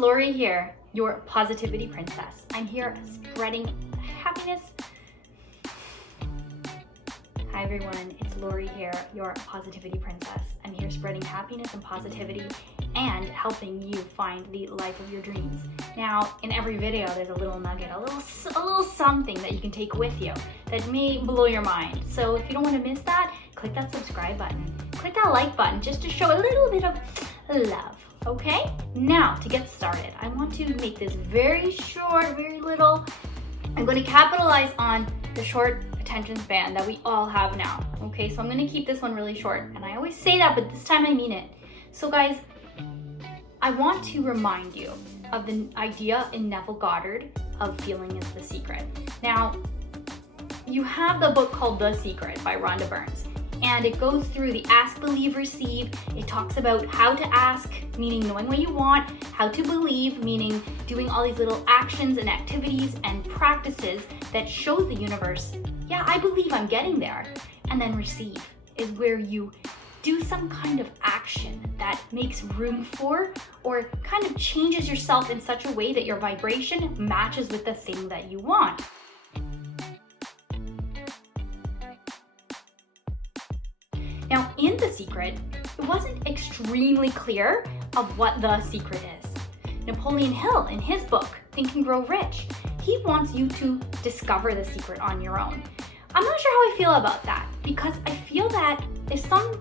Lori here, your positivity princess. I'm here spreading happiness. Hi everyone, it's Lori here, your positivity princess. I'm here spreading happiness and positivity and helping you find the life of your dreams. Now, in every video, there's a little nugget, a little something that you can take with you that may blow your mind. So if you don't want to miss that, click that subscribe button. Click that like button just to show a little bit of love. Okay, now to get started, I want to make this very short, very little. I'm going to capitalize on the short attention span that we all have now. Okay, so I'm going to keep this one really short, and I always say that, but this time I mean it. So guys, I want to remind you of the idea in Neville Goddard of feeling is the secret. Now, you have the book called The Secret by RHonda Byrnes. And it goes through the ask, believe, receive. It talks about how to ask, meaning knowing what you want, how to believe, meaning doing all these little actions and activities and practices that show the universe, yeah, I believe I'm getting there. And then receive is where you do some kind of action that makes room for or kind of changes yourself in such a way that your vibration matches with the thing that you want. Now, in The Secret, it wasn't extremely clear of what the secret is. Napoleon Hill, in his book, Think and Grow Rich, he wants you to discover the secret on your own. I'm not sure how I feel about that, because I feel that if some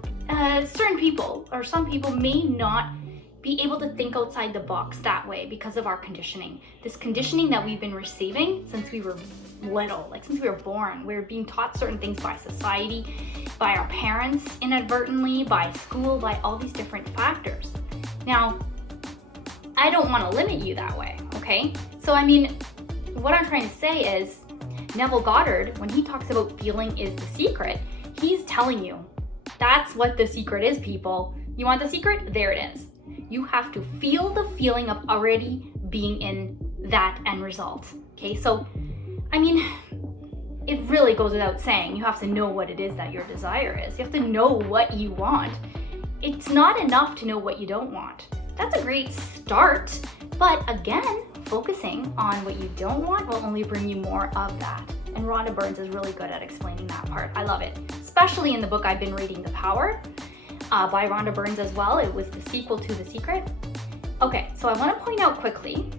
people may not be able to think outside the box that way because of our conditioning. This conditioning that we've been receiving since we were little, like since we were born. We're being taught certain things by society, by our parents inadvertently, by school, by all these different factors. Now, I don't want to limit you that way, okay? So I mean, what I'm trying to say is, Neville Goddard, when he talks about feeling is the secret, he's telling you, that's what the secret is, people. You want the secret? There it is. You have to feel the feeling of already being in that end result. Okay, so I mean, it really goes without saying, you have to know what it is that your desire is. You have to know what you want. It's not enough to know what you don't want. That's a great start, but again, focusing on what you don't want will only bring you more of that. And RHonda Byrnes is really good at explaining that part. I love it, especially in the book I've been reading, The Power, by RHonda Byrnes as well. It was the sequel to The Secret. Okay, so I want to point out quickly,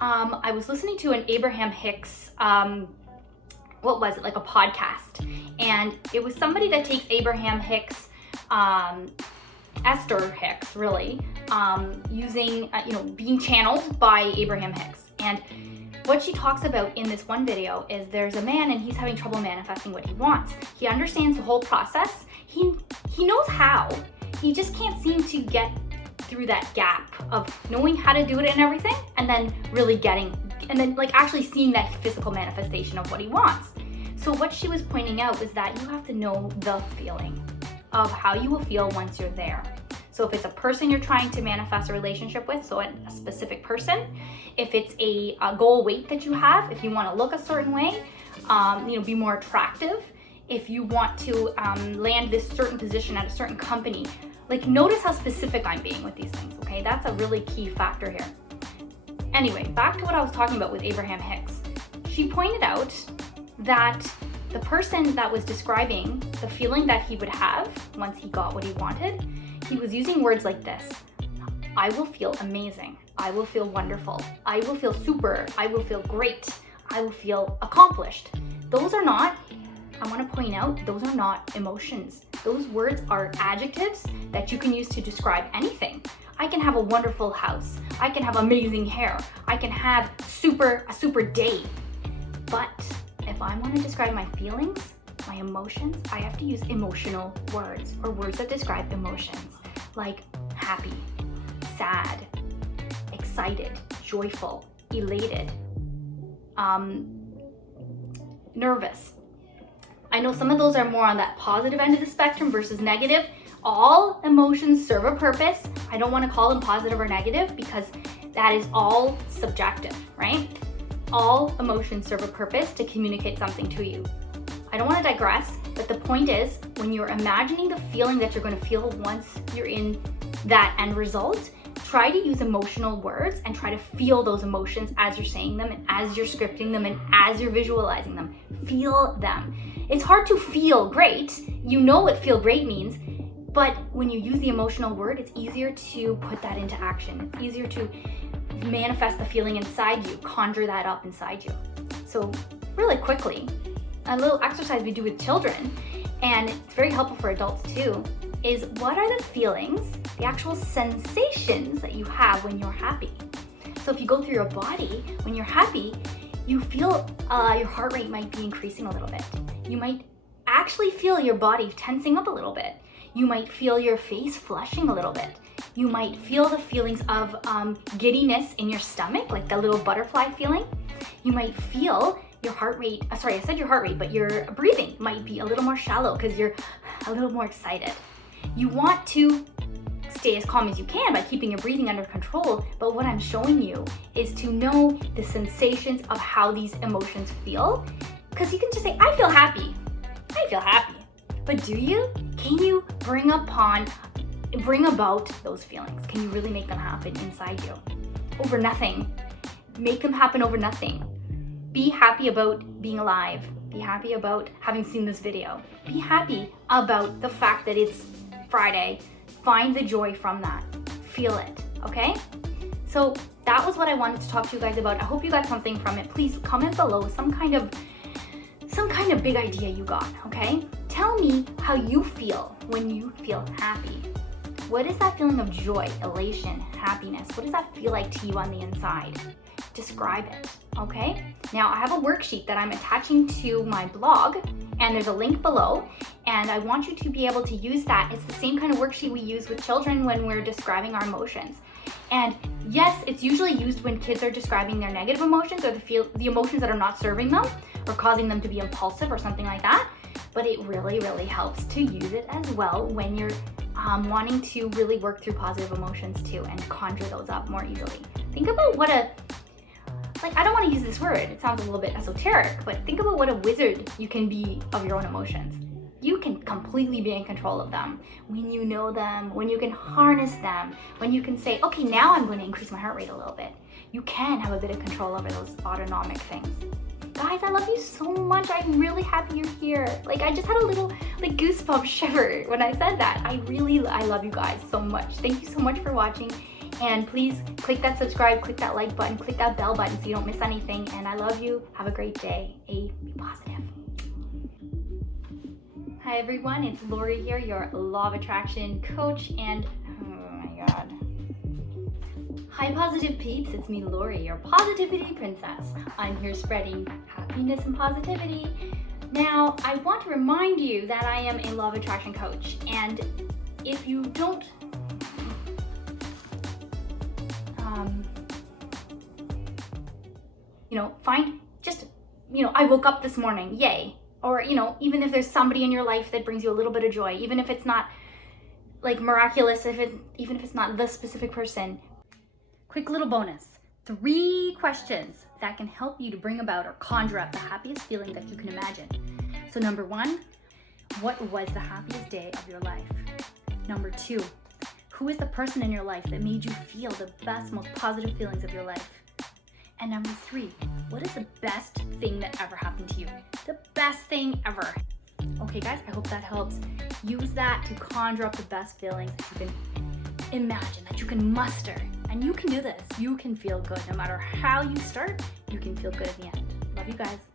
I was listening to an Abraham Hicks, like a podcast, and it was somebody that takes Abraham Hicks, Ester Hicks, really, using, being channeled by Abraham Hicks. And what she talks about in this one video is there's a man and he's having trouble manifesting what he wants. He understands the whole process. He knows how. He just can't seem to get through that gap of knowing how to do it and everything, and then really actually seeing that physical manifestation of what he wants. So what she was pointing out was that you have to know the feeling of how you will feel once you're there. So if it's a person you're trying to manifest a relationship with, so a specific person, if it's a goal weight that you have, if you want to look a certain way, be more attractive, if you want to land this certain position at a certain company, like notice how specific I'm being with these things, okay? That's a really key factor here. Anyway, back to what I was talking about with Abraham Hicks. She pointed out that the person that was describing the feeling that he would have once he got what he wanted, he was using words like this. I will feel amazing. I will feel wonderful. I will feel super. I will feel great. I will feel accomplished. Those are not, I want to point out, those are not emotions. Those words are adjectives that you can use to describe anything. I can have a wonderful house. I can have amazing hair. I can have a super day. But if I want to describe my feelings, my emotions, I have to use emotional words, or words that describe emotions, like happy, sad, excited, joyful, elated, nervous. I know some of those are more on that positive end of the spectrum versus negative. All emotions serve a purpose. I don't want to call them positive or negative because that is all subjective, right? All emotions serve a purpose to communicate something to you. I don't want to digress, but the point is, when you're imagining the feeling that you're going to feel once you're in that end result, try to use emotional words and try to feel those emotions as you're saying them and as you're scripting them and as you're visualizing them. Feel them. It's hard to feel great. You know what feel great means, but when you use the emotional word, it's easier to put that into action. It's easier to manifest the feeling inside you, conjure that up inside you. So really quickly, a little exercise we do with children, and it's very helpful for adults too, is what are the feelings, the actual sensations that you have when you're happy? So if you go through your body, when you're happy, you feel your heart rate might be increasing a little bit. You might actually feel your body tensing up a little bit. You might feel your face flushing a little bit. You might feel the feelings of giddiness in your stomach, like that little butterfly feeling. You might feel your heart rate, sorry, I said your heart rate, but your breathing might be a little more shallow because you're a little more excited. You want to stay as calm as you can by keeping your breathing under control, but what I'm showing you is to know the sensations of how these emotions feel, because you can just say, I feel happy. But do you? Can you bring about those feelings? Can you really make them happen inside you? Over nothing. Make them happen over nothing. Be happy about being alive. Be happy about having seen this video. Be happy about the fact that it's Friday. Find the joy from that. Feel it, okay? So that was what I wanted to talk to you guys about. I hope you got something from it. Please comment below some kind of big idea you got, okay? Tell me how you feel when you feel happy. What is that feeling of joy, elation, happiness? What does that feel like to you on the inside? Describe it, okay? Now I have a worksheet that I'm attaching to my blog, and there's a link below, and I want you to be able to use that. It's the same kind of worksheet we use with children when we're describing our emotions. And yes, it's usually used when kids are describing their negative emotions or the emotions that are not serving them or causing them to be impulsive or something like that. But it really, really helps to use it as well when you're wanting to really work through positive emotions too and conjure those up more easily. Think about what I don't want to use this word, it sounds a little bit esoteric, but think about what a wizard you can be of your own emotions. You can completely be in control of them when you know them, when you can harness them, when you can say, okay, now I'm going to increase my heart rate a little bit. You can have a bit of control over those autonomic things. Guys, I love you so much. I'm really happy you're here. I just had a little goosebump shiver when I said that. I love you guys so much. Thank you so much for watching. And please click that subscribe, click that like button, click that bell button so you don't miss anything. And I love you. Have a great day. Be positive. Hi everyone, it's Lori here, your Law of Attraction coach, and oh my god. Hi Positive Peeps, it's me Lori, your positivity princess. I'm here spreading happiness and positivity. Now, I want to remind you that I am a Law of Attraction coach, and if you don't I woke up this morning, yay. Or, even if there's somebody in your life that brings you a little bit of joy, even if it's not miraculous, even if it's not the specific person. Quick little bonus, 3 questions that can help you to bring about or conjure up the happiest feeling that you can imagine. So number 1, what was the happiest day of your life? Number 2, who is the person in your life that made you feel the best, most positive feelings of your life? And number 3, what is the best thing that ever happened to you? The best thing ever. Okay guys, I hope that helps. Use that to conjure up the best feelings that you can imagine, that you can muster. And you can do this. You can feel good. No matter how you start, you can feel good at the end. Love you guys.